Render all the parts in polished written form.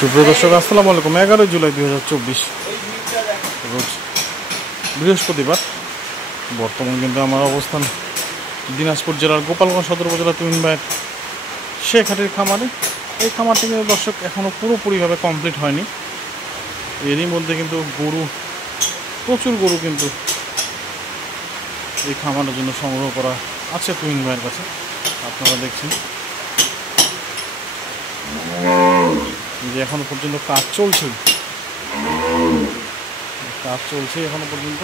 সুপ্রিয় দর্শক, আসসালামু আলাইকুম। 11 জুলাই 2024 রোজ বৃহস্পতিবার। বর্তমান কিন্তু আমার অবস্থান দিনাজপুর জেলার গোপালগঞ্জ সদর উপজেলা তুহিন ভাইয়ের শেখহাটির খামারে। এই খামারটি কিন্তু দর্শক এখনও পুরোপুরিভাবে কমপ্লিট হয়নি। এরই মধ্যে কিন্তু প্রচুর গরু কিন্তু এই খামারের জন্য সংগ্রহ করা আছে তুহিন ভাইয়ের কাছে। আপনারা দেখছেন যে এখনো পর্যন্ত কাজ চলছে এখনো পর্যন্ত।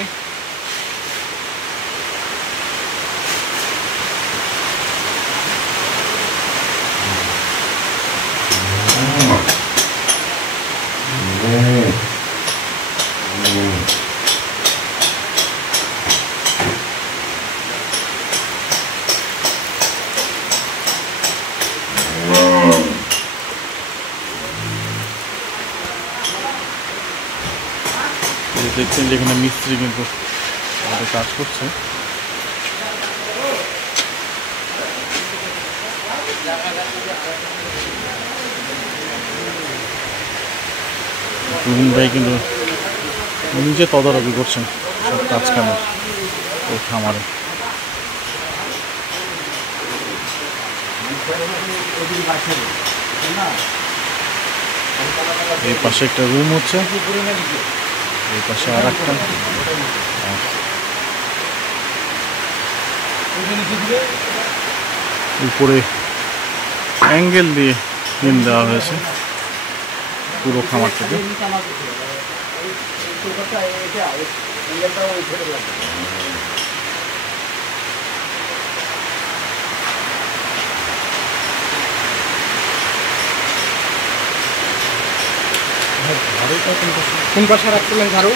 দেখছেন যেখানে মিস্ত্রি কিন্তু আমাদের কাজ করছে। তুহিন ভাই কিন্তু নিজে তদারকি করছেন সব কাজ কামের ওই খামারে। এই পাশে একটা রুম হচ্ছে, এই পাশে আর একটা, উপরে অ্যাঙ্গেল দিয়ে টিন দেওয়া হয়েছে পুরো খামারটাকে। কোন পাশে রাখছিলেন ঝাড়ু?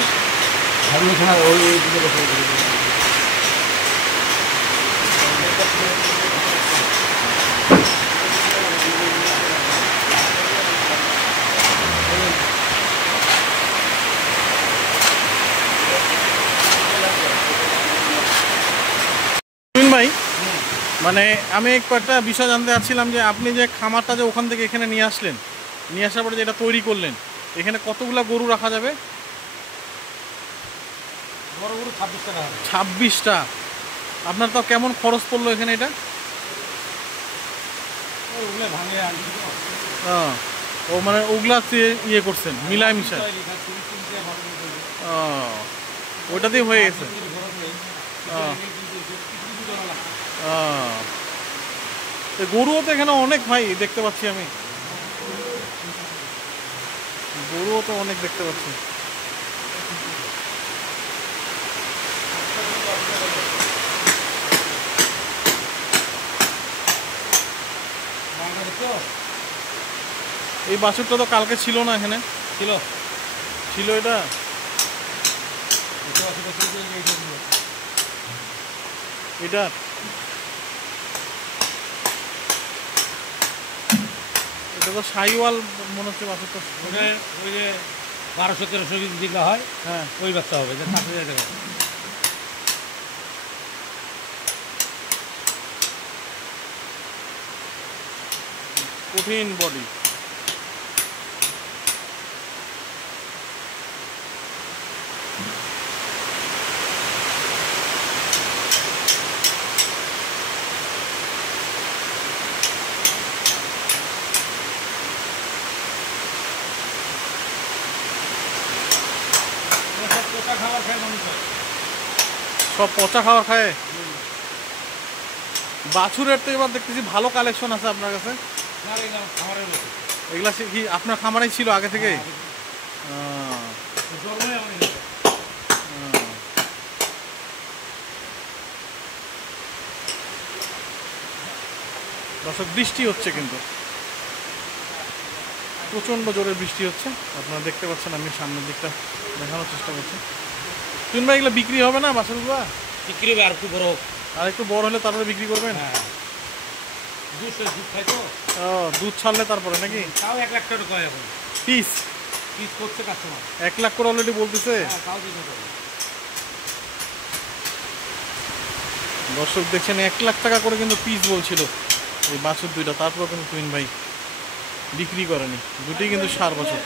ভাই, মানে আমি কয়েকটা বিষয় জানতে চাচ্ছিলাম যে আপনি যে খামারটা যে ওখান থেকে এখানে নিয়ে আসলেন, নিয়ে আসার পরে যেটা তৈরি করলেন, এখানে কতগুলা গরু রাখা যাবে? বড় গরু 26টা। 26টা। আপনার তো কেমন খরচ পড়লো এখানে এটা? ও মানে ওগুলা ইয়ে করছেন মিলায় মিশায়? ওইটা দিয়ে হয়ে গেছে। গরুও তো এখানে অনেক ভাই দেখতে পাচ্ছি, আমি গরুও তো অনেক দেখতে পাচ্ছি। এই বাছুরটা তো কালকে ছিল না এখানে? ছিল এটা। এটা এটা তো শাহিওয়াল মনে হচ্ছে বাছুরটা। ওই যে 1200-1300 যেগুলো হয়, হ্যাঁ ওই বাচ্চা হবে। কঠিন বডি। সব পচা খাবার খায়। বাছুরের তো এবার দেখতেছি ভালো কালেকশন আছে আপনার কাছে। এগুলা কি আপনার খামারেই ছিল আগে থেকে? দর্শক, বৃষ্টি হচ্ছে কিন্তু প্রচণ্ড জোরে বৃষ্টি হচ্ছে। আপনারা দেখতে পাচ্ছেন, আমি সামনের দিকটা দেখানোর চেষ্টা করছি। তুহিন ভাই, এগুলো বিক্রি হবে না বাছুরগুলো? বিক্রি হবে, আর একটু বড় হোক। আর একটু বড় হলে তারপরে বিক্রি করবেন? দুধ খাই তো। দুধ ছাড়লে তারপরে নাকি? তাও 1 লাখ টাকা কয় এখন পিস করছে কাস্টমার। 1 লাখ করে অলরেডি বলতেছে। দর্শক দেখছেন, 1 লাখ টাকা করে কিন্তু পিস বলছিল এই বাছুর দুইটা। তারপরে কিন্তু তুহিন ভাই বিক্রি করেনি, দুটি কিন্তু 7 বছর।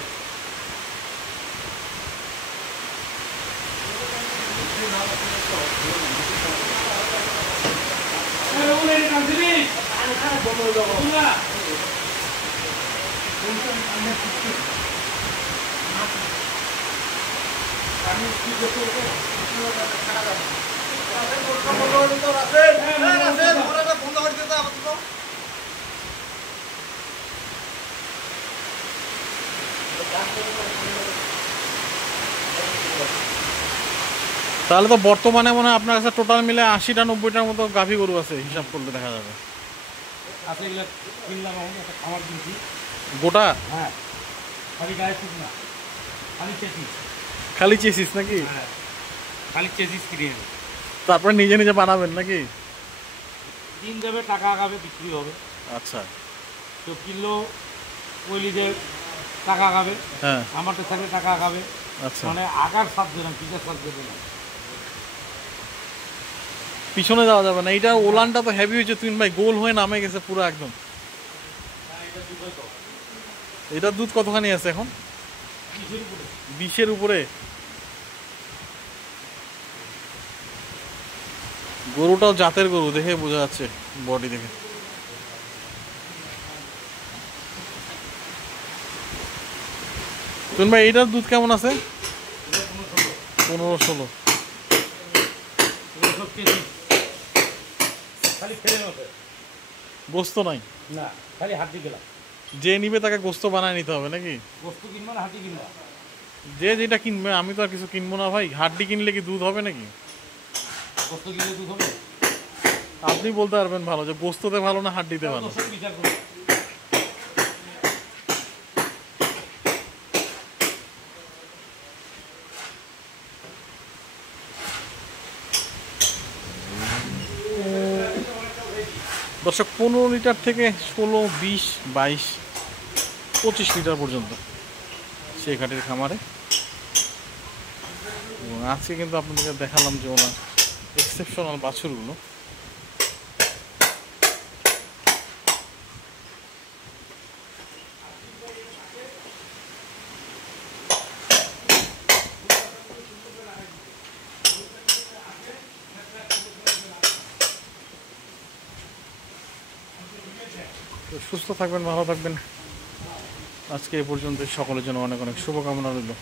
তাহলে তো বর্তমানে মনে হয় আপনার কাছে টোটাল মিলে 80টা 90টার মতো গাভী গরু আছে, হিসাব করলে দেখা যাবে। আছে এগুলো কিনলাম, আমি একটা খামার কিনছি গোটা? হ্যাঁ, খালি গায়ে ঠিক না, খালি চেসিস। খালি চেসিস নাকি? হ্যাঁ, খালি চেসিস কিনে তারপরে নিজে নিজে বানাবেন নাকি? দিন যাবে, টাকা আগাবে, বিক্রি হবে। আচ্ছা, তো কিনলো কইলি যে টাকা আগাবে, হ্যাঁ আমারটা থাকলে টাকা আগাবে। আচ্ছা, মানে আগার সাথ দিলাম, পিছার সাথ দেবে না। পিছনে যাওয়া যাবে না। এইটা ওলানটা তো হেভি হয়েছে তুইন ভাই, গোল হয়ে নামে গেছে পুরো একদম। এটার দুধ কতখানি আছে এখন? 20-এর উপরে। গরুটাও জাতের গরু, দেখে বোঝা যাচ্ছে বডি দেখে। তুইন ভাই এইটার দুধ কেমন আছে? 15-16। খালি খেলে মতো গোস্ত নাই না, খালি হাড্ডি গেলাম। যে নিবে তাকে গোস্ত বানায় নিতে হবে নাকি? বস্তু কিনবো না, হাড্ডি কিনবো। যে যেটা কিনবে, আমি তো আর কিছু কিনবো না ভাই। হাড্ডি কিনলে কি দুধ হবে নাকি? বস্তু কিনলে দুধ হবে? আপনি বলতে পারবেন ভালো যে গোস্ততে ভালো না হাড্ডিতে ভালো। বিচার করবো। দর্শক 15 লিটার থেকে 16, 20, 22, 25 লিটার পর্যন্ত সেই ঘাটের খামারে। এবং আজকে কিন্তু আপনাদেরকে দেখালাম যে ওনার এক্সেপশনাল বাছুরগুলো। তো সুস্থ থাকবেন, ভালো থাকবেন। আজকে এ পর্যন্ত, সকলের জন্য অনেক অনেক শুভকামনা রইল।